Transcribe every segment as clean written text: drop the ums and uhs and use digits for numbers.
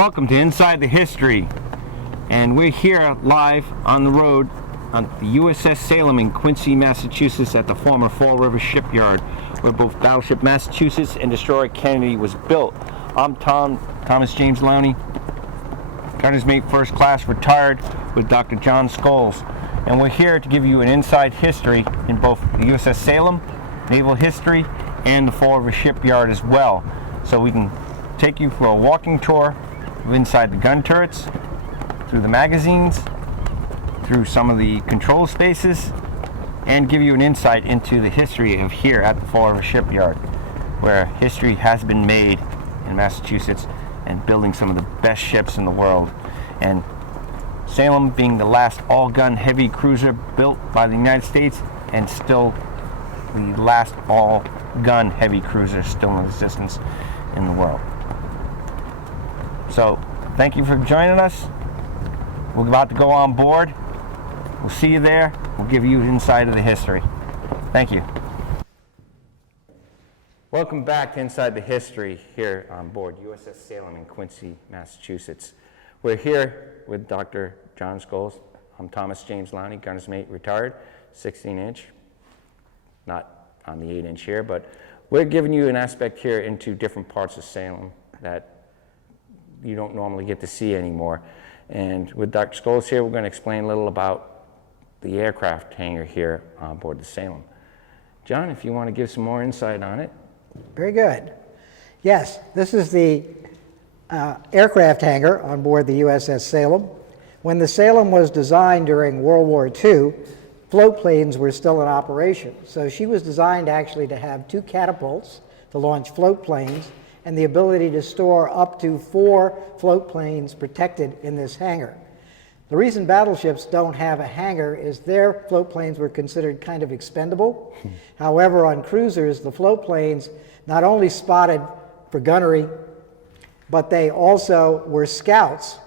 Welcome to Inside the History, and we're here live on the road on the USS Salem in Quincy, Massachusetts at the former Fore River Shipyard, where both Battleship Massachusetts and Destroyer Kennedy was built. I'm Thomas James Lowney, Gunner's Mate First Class, retired with Dr. John Scholes, and we're here to give you an inside history in both the USS Salem, naval history, and the Fore River Shipyard as well. So we can take you for a walking tour inside the gun turrets, through the magazines, through some of the control spaces, and give you an insight into the history of here at the Fore River Shipyard, where history has been made in Massachusetts and building some of the best ships in the world. And Salem being the last all-gun heavy cruiser built by the United States, and still the last all-gun heavy cruiser still in existence in the world. So, thank you for joining us. We're about to go on board. We'll see you there. We'll give you inside of the history. Thank you. Welcome back to Inside the History here on board USS Salem in Quincy, Massachusetts. We're here with Dr. John Scholes. I'm Thomas James Lowney, Gunner's Mate, retired, 16-inch. Not on the 8-inch here, but we're giving you an aspect here into different parts of Salem that you don't normally get to see anymore. And with Dr. Scholes here, we're going to explain a little about the aircraft hangar here on board the Salem. John, if you want to give some more insight on it. Very good. Yes, this is the aircraft hangar on board the USS Salem. When the Salem was designed during World War II, float planes were still in operation. So she was designed actually to have 2 catapults to launch float planes and the ability to store up to 4 float planes protected in this hangar. The reason battleships don't have a hangar is their float planes were considered kind of expendable. However, on cruisers, the float planes not only spotted for gunnery, but they also were scouts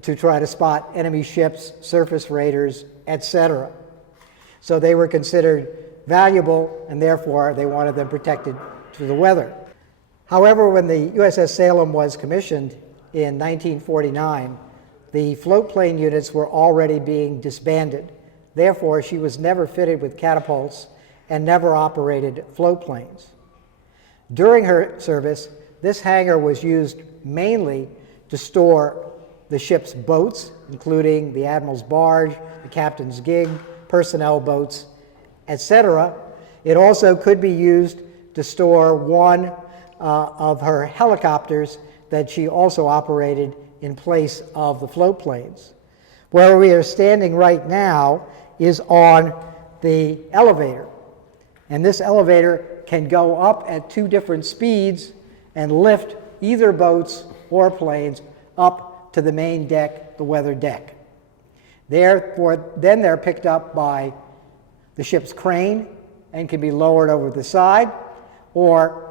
to try to spot enemy ships, surface raiders, etc. So they were considered valuable, and therefore they wanted them protected to the weather. However, when the USS Salem was commissioned in 1949, the float plane units were already being disbanded. Therefore, she was never fitted with catapults and never operated float planes. During her service, this hangar was used mainly to store the ship's boats, including the admiral's barge, the captain's gig, personnel boats, etc. It also could be used to store one of her helicopters that she also operated in place of the float planes. Where we are standing right now is on the elevator. And this elevator can go up at 2 different speeds and lift either boats or planes up to the main deck, the weather deck. Therefore, then they're picked up by the ship's crane and can be lowered over the side, or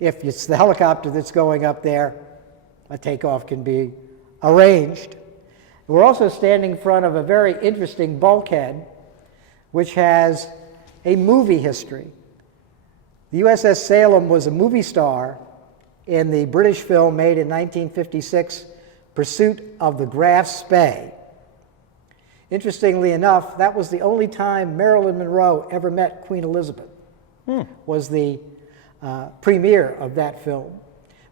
if it's the helicopter that's going up there, a takeoff can be arranged. We're also standing in front of a very interesting bulkhead, which has a movie history. The USS Salem was a movie star in the British film made in 1956, Pursuit of the Graf Spee. Interestingly enough, that was the only time Marilyn Monroe ever met Queen Elizabeth, was the premiere of that film.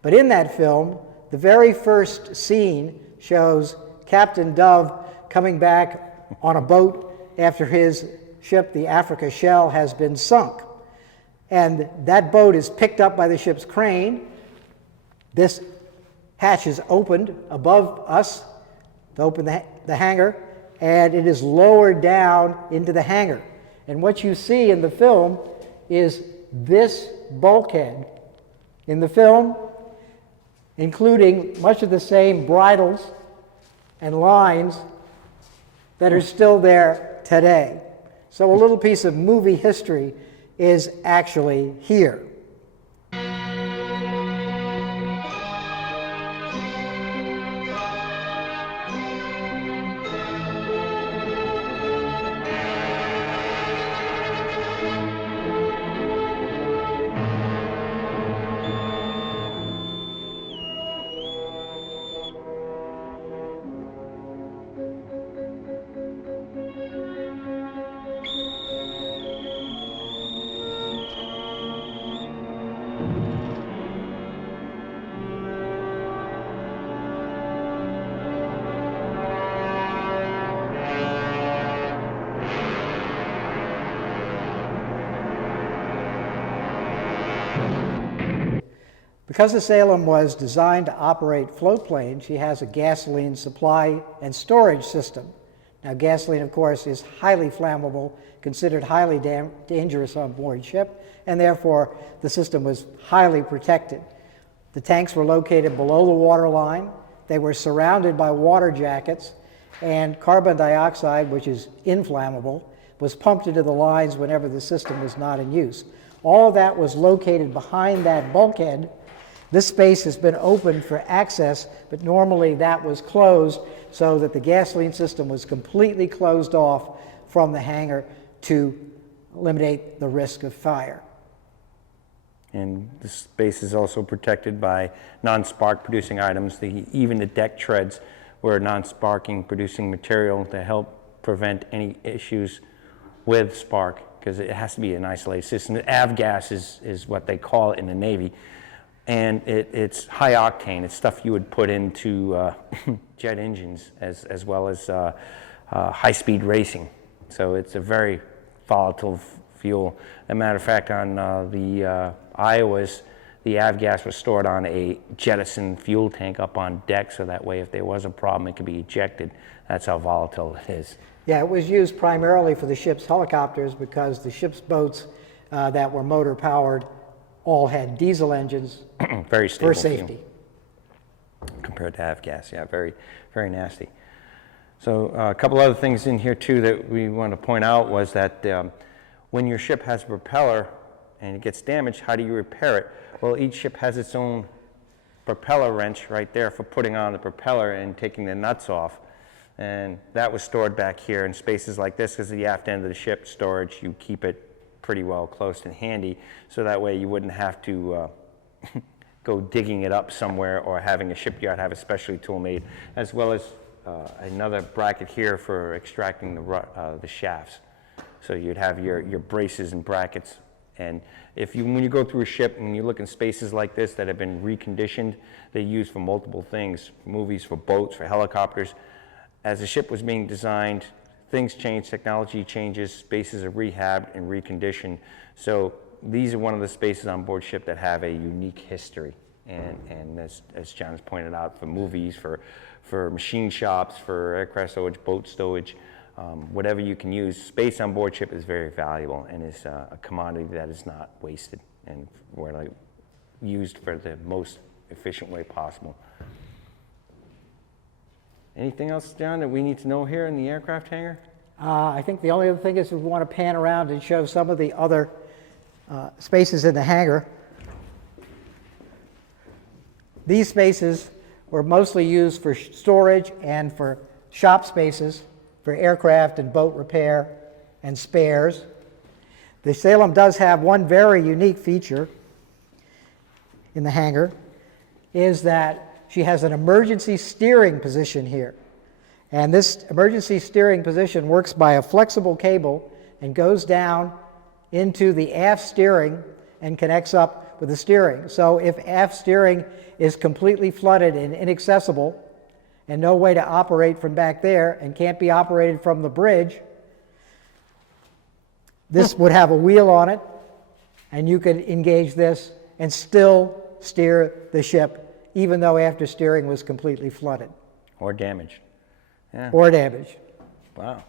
But in that film, the very first scene shows Captain Dove coming back on a boat after his ship, the Africa Shell, has been sunk. And that boat is picked up by the ship's crane. This hatch is opened above us to open the hangar, and it is lowered down into the hangar. And what you see in the film is this bulkhead. In the film, including much of the same bridles and lines that are still there today. So a little piece of movie history is actually here. Because the Salem was designed to operate float planes, she has a gasoline supply and storage system. Now, gasoline, of course, is highly flammable, considered highly dangerous on board ship, and therefore the system was highly protected. The tanks were located below the waterline. They were surrounded by water jackets, and carbon dioxide, which is inflammable, was pumped into the lines whenever the system was not in use. All of that was located behind that bulkhead. This space has been opened for access, but normally that was closed so that the gasoline system was completely closed off from the hangar to eliminate the risk of fire. And the space is also protected by non-spark producing items. Even the deck treads were non-sparking producing material to help prevent any issues with spark, because it has to be an isolated system. The avgas is what they call it in the Navy. And it's high octane. It's stuff you would put into jet engines as well as high-speed racing. So it's a very volatile fuel. As a matter of fact, on the Iowas, the avgas was stored on a jettison fuel tank up on deck, so that way if there was a problem, it could be ejected. That's how volatile it is. Yeah, it was used primarily for the ship's helicopters because the ship's boats that were motor-powered all had diesel engines Very stable for safety. fuel. Compared to avgas, yeah, very, very nasty. So a couple other things in here too that we want to point out was that when your ship has a propeller and it gets damaged, how do you repair it? Well, each ship has its own propeller wrench right there for putting on the propeller and taking the nuts off. And that was stored back here in spaces like this because the aft end of the ship storage, you keep it pretty well close and handy, so that way you wouldn't have to go digging it up somewhere or having a shipyard have a specialty tool made, as well as another bracket here for extracting the shafts. So you'd have your braces and brackets. And when you go through a ship and you look in spaces like this that have been reconditioned, they're used for multiple things, movies, for boats, for helicopters. As the ship was being designed, things change, technology changes, spaces are rehabbed and reconditioned. So these are one of the spaces on board ship that have a unique history. And as John has pointed out, for movies, for machine shops, for aircraft stowage, boat stowage, whatever you can use, space on board ship is very valuable and is a commodity that is not wasted and used for the most efficient way possible. Anything else, John, that we need to know here in the aircraft hangar? I think the only other thing is we want to pan around and show some of the other spaces in the hangar. These spaces were mostly used for storage and for shop spaces for aircraft and boat repair and spares. The Salem does have one very unique feature in the hangar, is that she has an emergency steering position here. And this emergency steering position works by a flexible cable and goes down into the aft steering and connects up with the steering. So if aft steering is completely flooded and inaccessible and no way to operate from back there and can't be operated from the bridge, this would have a wheel on it and you could engage this and still steer the ship even though after steering was completely flooded. Or damaged. Yeah. Or damaged. Wow.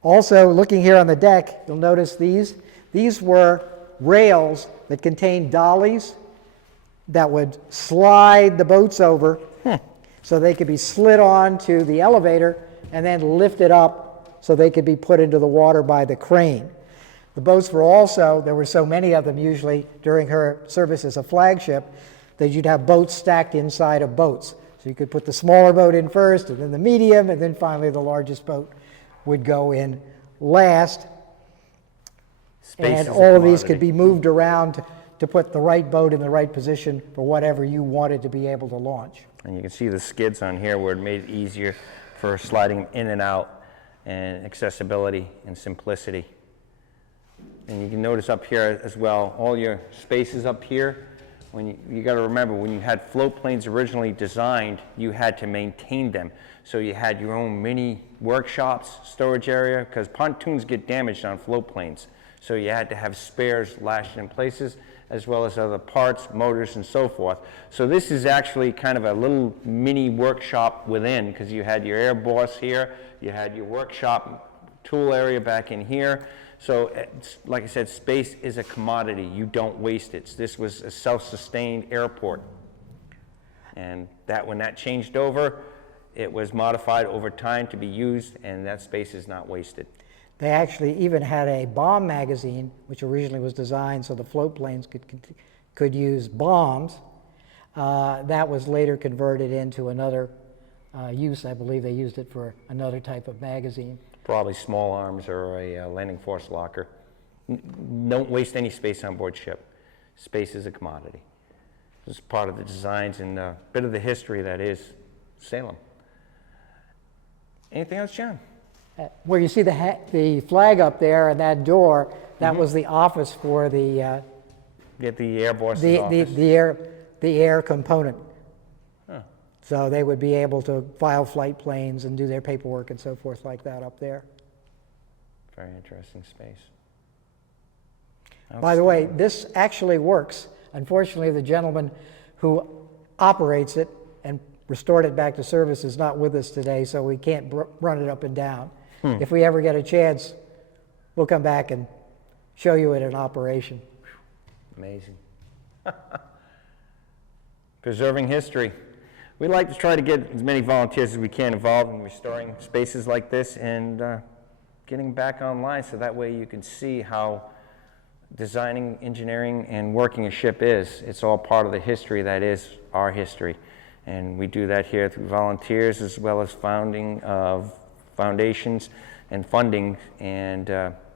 Also, looking here on the deck, you'll notice these were rails that contained dollies that would slide the boats over so they could be slid on to the elevator and then lifted up so they could be put into the water by the crane. The boats were also, there were so many of them usually during her service as a flagship, that you'd have boats stacked inside of boats. So you could put the smaller boat in first, and then the medium, and then finally the largest boat would go in last. And all of these could be moved around to put the right boat in the right position for whatever you wanted to be able to launch. And you can see the skids on here where it made it easier for sliding in and out, and accessibility and simplicity. And you can notice up here as well, all your spaces up here You got to remember, when you had float planes originally designed, you had to maintain them. So you had your own mini workshops, storage area, because pontoons get damaged on float planes. So you had to have spares lashed in places, as well as other parts, motors, and so forth. So this is actually kind of a little mini workshop within, because you had your air boss here, you had your workshop tool area back in here. So, like I said, space is a commodity. You don't waste it. This was a self-sustained airport. And when that changed over, it was modified over time to be used, and that space is not wasted. They actually even had a bomb magazine, which originally was designed so the float planes could use bombs. That was later converted into another use. I believe they used it for another type of magazine. Probably small arms or a landing force locker. Don't waste any space on board ship. Space is a commodity. This is part of the designs and a bit of the history that is Salem. Anything else, John? Where you see the flag up there and that door, that was the office for the Get the Air Boss's office. the air component. Huh. So they would be able to file flight planes and do their paperwork and so forth like that up there. Very interesting space. By the way, this actually works. Unfortunately, the gentleman who operates it and restored it back to service is not with us today, so we can't run it up and down. If we ever get a chance, we'll come back and show you it in operation. Amazing. Preserving history. We like to try to get as many volunteers as we can involved in restoring spaces like this and getting back online, so that way you can see how designing, engineering, and working a ship is. It's all part of the history that is our history. And we do that here through volunteers, as well as founding of foundations and funding, and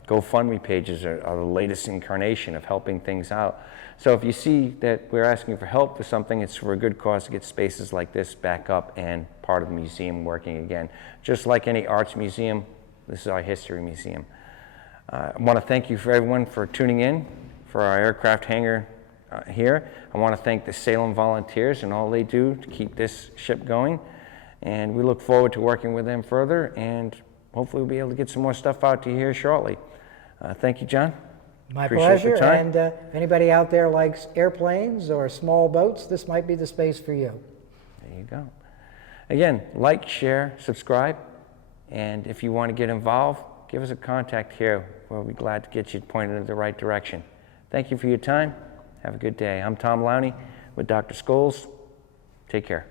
GoFundMe pages are the latest incarnation of helping things out. So if you see that we're asking for help for something, it's for a good cause to get spaces like this back up and part of the museum working again. Just like any arts museum, this is our history museum. I want to thank you for everyone for tuning in for our aircraft hangar here. I want to thank the Salem volunteers and all they do to keep this ship going. And we look forward to working with them further, and hopefully we'll be able to get some more stuff out to you here shortly. Thank you, John. My Appreciate pleasure. the time. And if anybody out there likes airplanes or small boats, this might be the space for you. There you go. Again, like, share, subscribe, and if you want to get involved, give us a contact here. We'll be glad to get you pointed in the right direction. Thank you for your time. Have a good day. I'm Tom Lowney with Dr. Scholes. Take care.